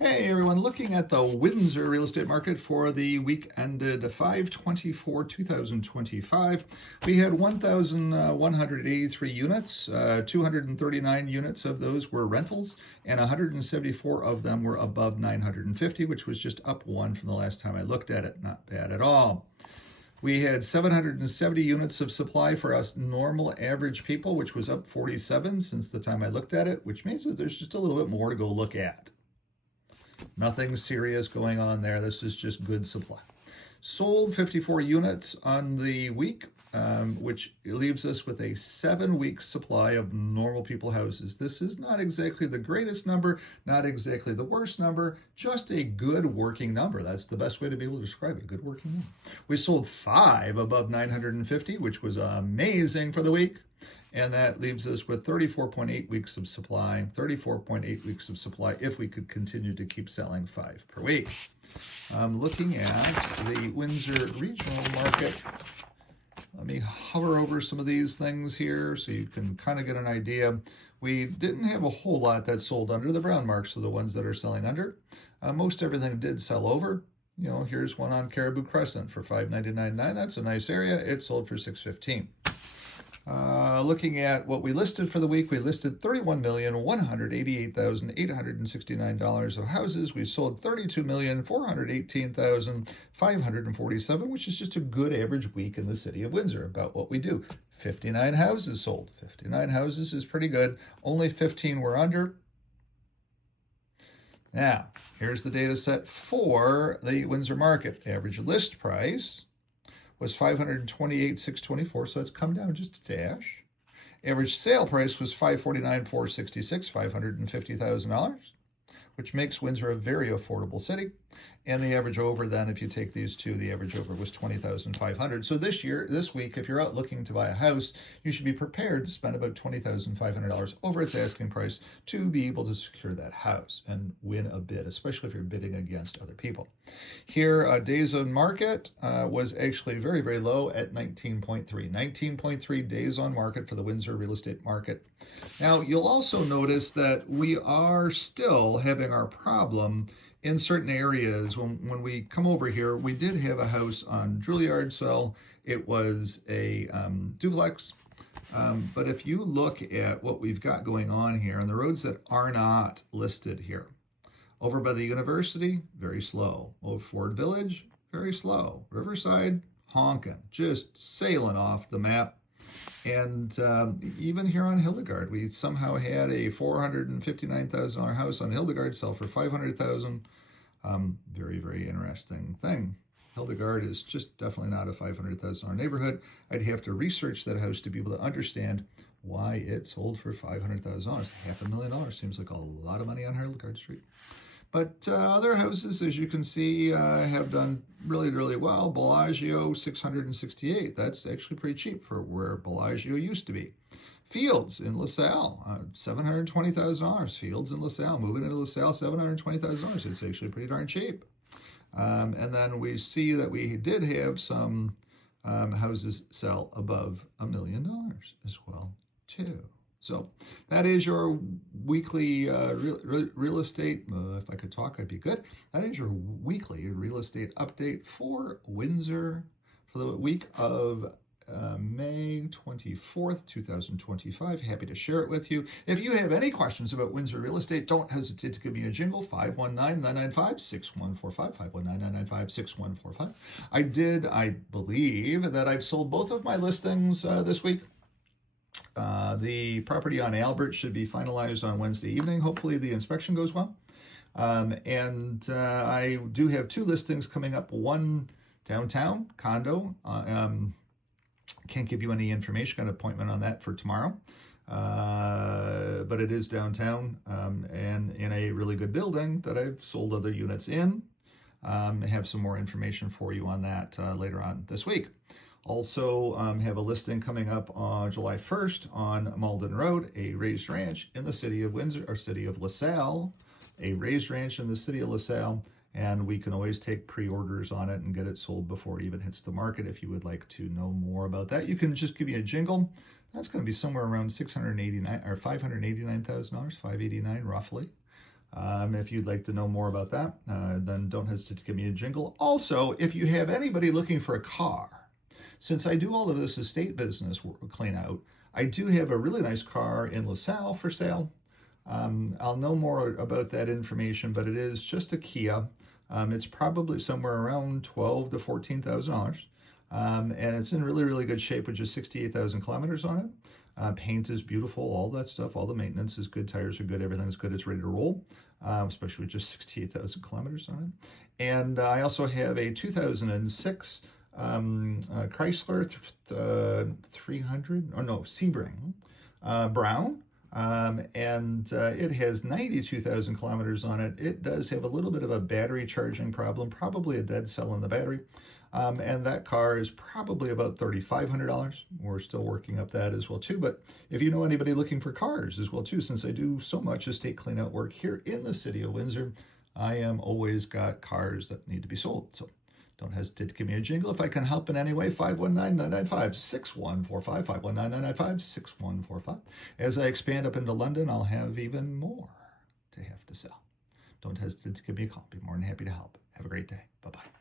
Hey everyone, looking at the Windsor real estate market for the week ended 5/24/2025. We had 1,183 units, 239 units of those were rentals, and 174 of them were above 950, which was just up one from the last time I looked at it. Not bad at all. We had 770 units of supply for us normal average people, which was up 47 since the time I looked at it, which means that there's just a little bit more to go look at. Nothing serious going on there. This is just good supply. Sold 54 units on the week, which leaves us with a 7-week supply of normal people houses. This is not exactly the greatest number, not exactly the worst number, just a good working number. That's the best way to be able to describe it, a good working number. We sold 5 above 950, which was amazing for the week. And that leaves us with 34.8 weeks of supply, 34.8 weeks of supply if we could continue to keep selling 5 per week. Looking at the Windsor regional market, let me hover over some of these things here so you can kind of get an idea. We didn't have a whole lot that sold under. The brown marks are the ones that are selling under. Most everything did sell over. You know, here's one on Caribou Crescent for $599.9. That's a nice area. It sold for $615. Looking at what we listed for the week, we listed $31,188,869 of houses. We sold $32,418,547, which is just a good average week in the city of Windsor, about what we do. 59 houses sold. 59 houses is pretty good. Only 15 were under. Now, here's the data set for the Windsor market. Average list price was $528,624, so it's come down just a dash. Average sale price was $549,466, $550,000, which makes Windsor a very affordable city. And the average over then, if you take these two, the average over was $20,500. So this week, if you're out looking to buy a house, you should be prepared to spend about $20,500 over its asking price to be able to secure that house and win a bid, especially if you're bidding against other people. Here, days on market was actually very, very low at 19.3. 19.3 days on market for the Windsor real estate market. Now, you'll also notice that we are still having our problem in certain areas. When we come over here, we did have a house on Juilliard sell. It was a duplex. But if you look at what we've got going on here and the roads that are not listed here, over by the university, very slow. Over Ford Village, very slow. Riverside, honking, just sailing off the map. And even here on Hildegard, we somehow had a $459,000 house on Hildegard sell for $500,000. Very, very interesting thing. Hildegard is just definitely not a $500,000 neighborhood. I'd have to research that house to be able to understand why it sold for $500,000. $500,000 seems like a lot of money on Hildegard Street. But other houses, as you can see, have done really, really well. Bellagio, $668. That's actually pretty cheap for where Bellagio used to be. Fields in LaSalle, $720,000. Fields in LaSalle, moving into LaSalle, $720,000. It's actually pretty darn cheap. And then we see that we did have some houses sell above $1 million as well, too. So that is your weekly real estate, if I could talk, I'd be good. That is your weekly real estate update for Windsor for the week of May 24th, 2025. Happy to share it with you. If you have any questions about Windsor real estate, don't hesitate to give me a jingle, 519-995-6145, 519-995-6145. I believe that I've sold both of my listings this week. The property on Albert should be finalized on Wednesday evening. Hopefully the inspection goes well. I do have 2 listings coming up. One downtown condo. Can't give you any information. Got an appointment on that for tomorrow. But it is downtown and in a really good building that I've sold other units in. I have some more information for you on that later on this week. Also have a listing coming up on July 1st on Malden Road, a raised ranch in the city of Windsor, or city of LaSalle, a raised ranch in the city of LaSalle. And we can always take pre-orders on it and get it sold before it even hits the market. If you would like to know more about that, you can just give me a jingle. That's going to be somewhere around $689 or $589,000, $589 roughly. If you'd like to know more about that, then don't hesitate to give me a jingle. Also, if you have anybody looking for a car, since I do all of this estate business clean out, I do have a really nice car in LaSalle for sale. I'll know more about that information, but it is just a Kia. It's probably somewhere around $12,000 to $14,000. And it's in really, really good shape with just 68,000 kilometers on it. Paint is beautiful, all that stuff, all the maintenance is good, tires are good, everything's good, it's ready to roll, especially with just 68,000 kilometers on it. And I also have a 2006 Chrysler 300, or no, Sebring Brown. And it has 92,000 kilometers on it. It does have a little bit of a battery charging problem, probably a dead cell in the battery. And that car is probably about $3,500. We're still working up that as well too. But if you know anybody looking for cars as well too, since I do so much estate cleanout work here in the city of Windsor, I am always got cars that need to be sold. So don't hesitate to give me a jingle if I can help in any way. 519-995-6145, 519-995-6145. As I expand up into London, I'll have even more to have to sell. Don't hesitate to give me a call. Be more than happy to help. Have a great day. Bye-bye.